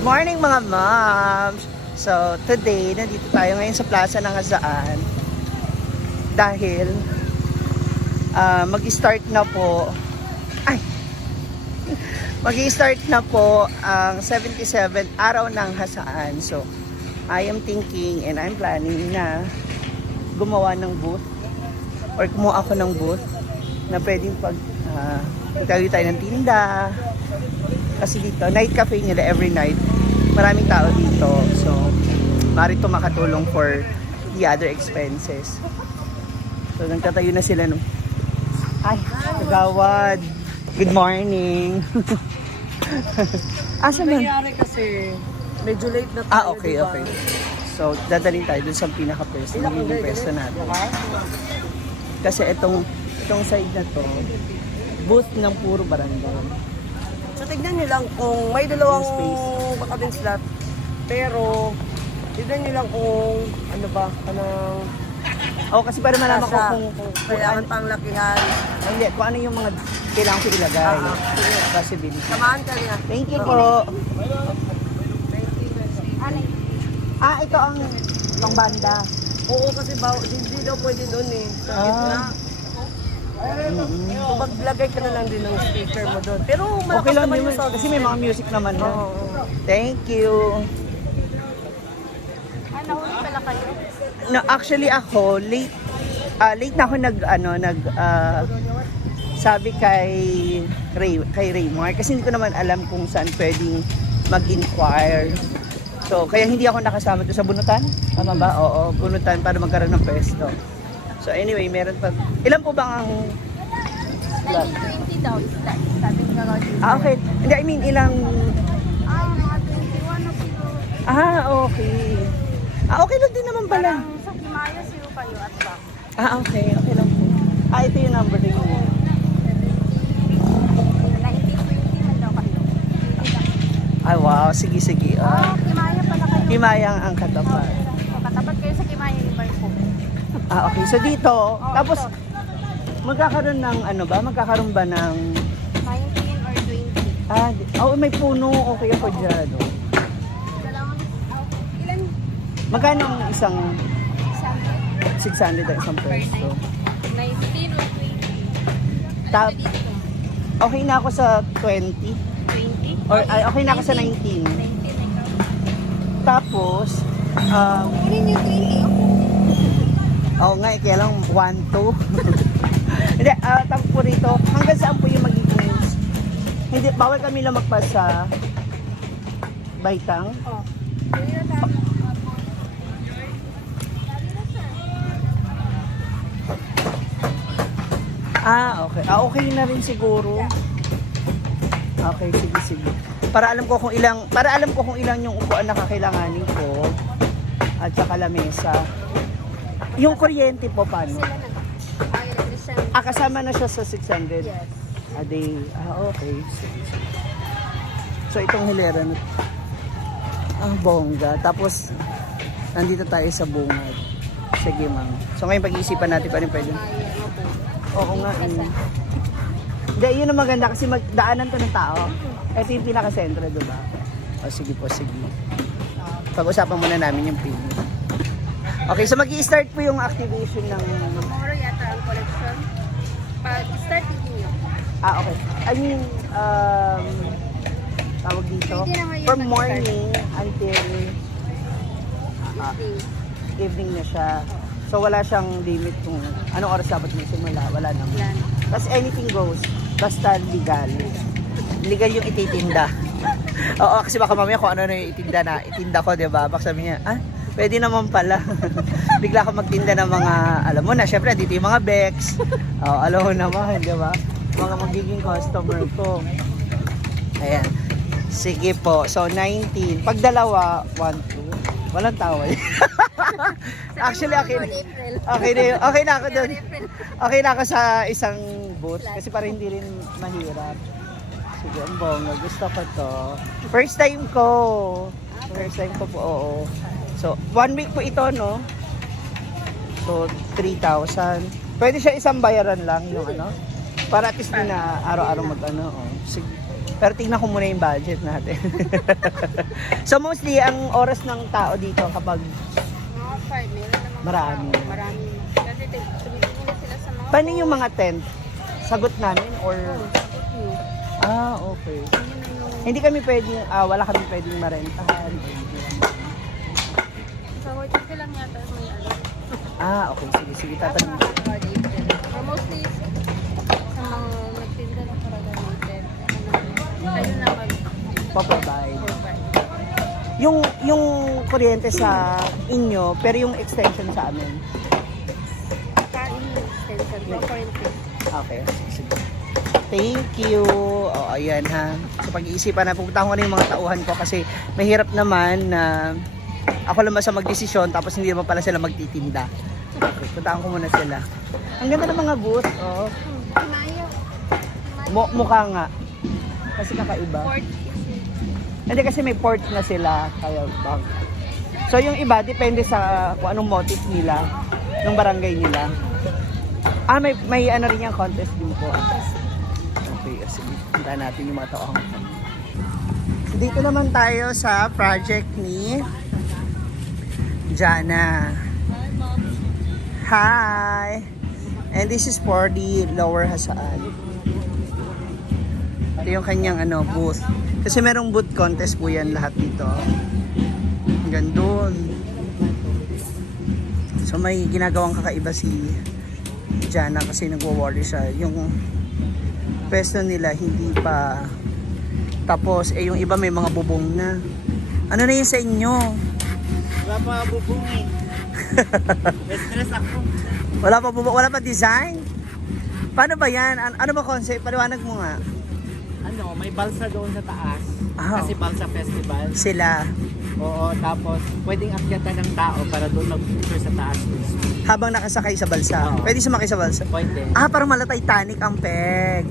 Good morning mga moms! So today, nandito tayo ngayon sa Plaza ng Hazaan dahil mag-start na po mag-start na po ang 77th araw ng Hazaan. So I am thinking and I'm planning na gumawa ng booth or kumuha ako ng booth na pwedeng magtayo tayo ng tinda. Kasi dito, night cafe nila every night. Maraming tao dito. So, maaari ito makatulong for the other expenses. So, nagtatayo na sila nung... Ay, kagawad. Good morning. Asa man? Nangyari kasi, medyo late na tayo. Okay, diba? okay. So, dadalhin tayo dun sa pinaka-pwesto. Magiging pwesto natin. Kasi itong side na to, booth ng puro barangay. So, tignan nyo lang kung may dalawang Space. vacant slot. Pero, tignan nyo lang kung ano ba, kanang Kasi para malaman ko kung kailangan pang lakihan. hindi, kung ano yung mga kailangan ko ilagay. Sige. Possibility. Samahan ka niya. Thank you po. Ito ang banda. Oo, kasi hindi daw pwede doon eh. Sa gitna. So, maglagay ka na lang din ng speaker mo doon. Pero, malakas Okay lang naman naman yung sound kasi may mga music naman na. Oo. Thank you. Nahuli pala kayo? No, actually ako late na ako sabi kay Raymar kasi hindi ko naman alam kung saan pwedeng mag-inquire. So, kaya hindi ako nakasama doon sa bunutan. Tama ba? Oo, bunutan para magkaroon ng pwesto. So, anyway, meron pa. Ilan po ba ang 1920 daw is that. Sabi ko nga dito. okay. Hindi, I mean, ilang... Mga 21 na siguro. Okay. Okay lang din naman pala. Parang sa Kimaya, zero kayo at back. Okay. Okay lang po. Ito yung number din mo. 1920 man daw kayo. Wow. Sige. Kimaya pala kayo. Himayang ang katapat. Katapat kayo sa Kimaya ni Barco. Okay. So dito, tapos ito. magkakaroon ng Magkakaroon ba ng... 19 or 20. May puno. Okay ako dyan. Ilan? Magkano ang isang Isang 600 ang isang pwesto? 19 or 20. Tap, okay na ako sa 20. 20? Or okay na ako sa 19. 19 ikaw. Tapos, Kunin yung 20. kaya lang 1, 2. Hindi, tapos po rito, hanggang saan po yung magiging... Hindi, bawal kami lang magpasa Baitang. Kunin na tayo. Okay. Okay na rin siguro. Okay, sige. Para alam ko kung ilang yung upuan na kakailanganin ko at saka lamesa. Yung kuryente po paano? Kasama na siya sa 600 Yes. a day. Okay. Sige. So itong hilera na bongga. Tapos nandito tayo sa bungad. Sige, ma'am. So ngayon pag-iisipan natin pa rin pwede. Oo nga. Hindi, yun ang maganda kasi magdaanan to ng tao. Ito yung pinaka-sentro, diba? Sige po. Pag-usapan muna namin yung payment. Okay, so mag-i-start po yung activation ng... Tomorrow yata ang collection. Pag-start niyo. Okay. I mean, tawag dito, Hindi na ngayon from mag-start. morning until evening na siya. So wala siyang limit kung anong oras dapat may simula. Wala naman. Plan. Tapos anything goes. Basta legal. Legal yung ititinda. Oo, kasi baka mamaya kung ano na yung itinda ko, diba? Baka sabi niya, pwede naman pala. Bigla ka magtinda ng mga, alam mo na, syempre, dito yung mga Bex. Alam mo naman, diba? Mga magiging customer ko. Ayan. Sige po. So, 19. Pag dalawa, 1, 2. Walang tawad. Actually, okay na ako doon. Okay na ako sa isang booth. Kasi para hindi rin mahirap. Sige, ang bongga. Gusto ko to. First time ko po, oo. So, 1 week po ito, no? So, 3,000. Pwede siya isang bayaran lang yung ano. Para at least din na araw-araw mag-ano. Sige. Pero tingnan ko muna yung budget natin. So mostly, ang oras ng tao dito kapag Mga 5, meron namang Marami. tao. Marami. Kasi tumitingin na sila sa mga paano yung mga tent? Sagot namin or... sagot nyo. Okay. Yun na yung Hindi kami pwedeng, wala kami pwedeng marentahan. sa hotel ko lang yata may ano. Okay. Sige. Sa Tatanong. mga accommodation. Or mostly sa mga nagtinda ng talaga hotel. Kayo na Papabay. mag-provide. Yung kuryente sa inyo, pero yung extension sa amin. Kain yung extension. No quarantine. Okay. Sige. Thank you. Ayan ha. So pag-iisipan na, pupunta ko na yung mga tauhan ko kasi mahirap naman na ako lang basta magdesisyon tapos hindi naman pala sila magtitinda. Okay, puntahan ko muna sila. Ang ganda ng mga booth. Oh. Himayo. Mukha nga. Kasi kakaiba. Port Hindi kasi may port na sila. Kaya bang. So yung iba, depende sa kung anong motive nila, ng barangay nila. May ano rin yung contest din po. Okay, sige. Punta natin yung mga taong. So, dito naman tayo sa project ni Jana. Hi! And this is for the Lower Hasaan. Ito yung kanyang booth. Kasi merong booth contest po yan lahat dito. Hanggang doon. So may ginagawang kakaiba si Jana kasi nagwo-worry siya. Yung pwesto nila hindi pa tapos. Yung iba may mga bubong na. Ano na yun sa inyo? Wala pa bubong eh. Stress ako. Wala pa bubong? Wala pa design? Paano ba yan? Ano ba concept? Paliwanag mo nga. May balsa doon sa taas. Ah. Kasi balsa festival. Sila. Oo, tapos pwedeng akyatan ng tao para doon mag-picture sa taas. Habang nakasakay sa balsa. Oo. Pwede sumakay sa balsa. Pwede. Parang mala Titanic ang peg.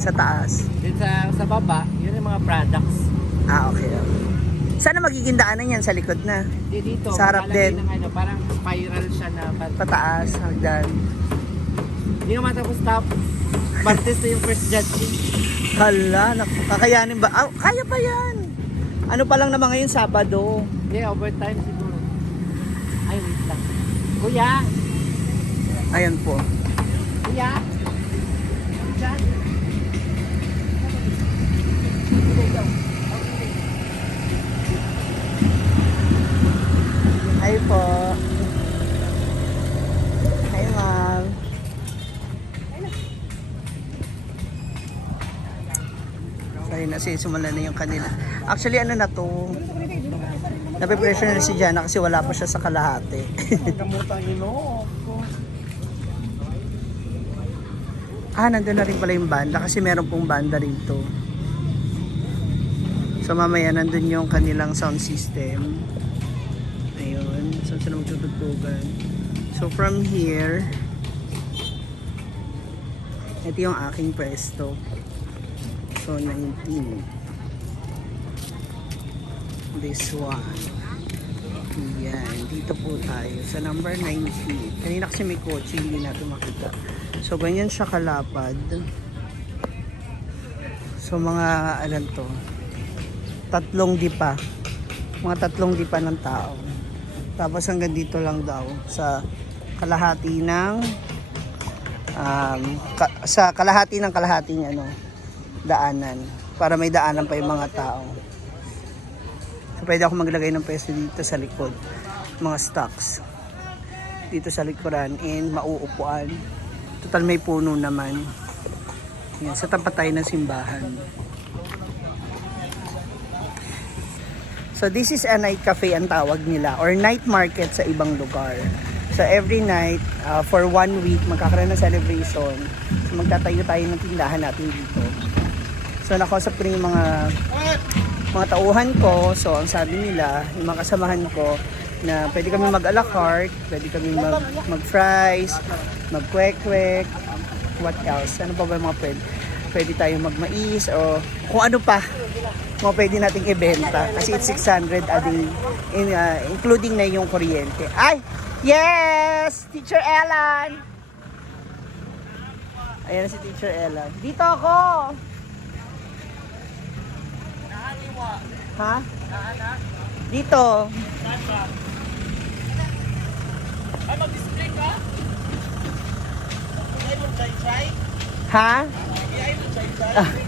Sa taas. Din sa baba, yun yung mga products. Okay. Sana magiging daanan yan sa likod na. Dito, Sa harap makalagay din. ng parang spiral siya na Pataas, hagdan. Hindi naman tapos Martes na yung first judging. Hala, kakayanin ba? Kaya pa yan. Ano pa lang naman ngayon, Sabado. Hindi, overtime siguro. Ay, wait lang. Kuya! Ayan po. Kuya! Diyan. Hi po. Hi, ma'am. Sorry na, sumula na yung kanila. Actually, ano na to? Napipressure na si Jana kasi wala pa siya sa kalahati. Gamutan ino. Nandun na rin pala yung banda kasi meron pong banda rito. So mamaya nandun yung kanilang sound system. Ayun, saan sila magtutugtugan. So from here, ito yung aking pwesto. So 19. This one. Yan, dito po tayo sa number 19. Kanina kasi may kotse, hindi natin makita. So ganyan siya kalapad. So mga to, 3 dipa. Mga 3 dipa ng tao. Tapos hanggang dito lang daw sa kalahati ng sa kalahati ng kalahating daanan para may daanan pa yung mga tao. So pwede ako maglagay ng pwesto dito sa likod, mga stocks dito sa likuran and mauupuan. Total may puno naman. Yan, sa tapat tayo ng simbahan. So this is a night cafe ang tawag nila or night market sa ibang lugar. So every night for 1 week magkakaroon ng celebration. So magtatayo tayo ng tindahan natin dito. So nakausap ko rin yung mga tauhan ko. So ang sabi nila, yung mga kasamahan ko na pwede kami mag a la carte, pwede kami mag-fries, mag-kwek-kwek, what else? Ano pa ba mga pwede? Pwede tayo mag-mais o kung ano pa mga pwede nating ibenta kasi it's 600 a day including na yung kuryente. Ay! Yes! Teacher Ellen! Ayan si Teacher Ellen. Dito ako! Ha? Dito. Ay, mag-display ka? Ay, mag-try-try? Ha? Ay, mag-try-try?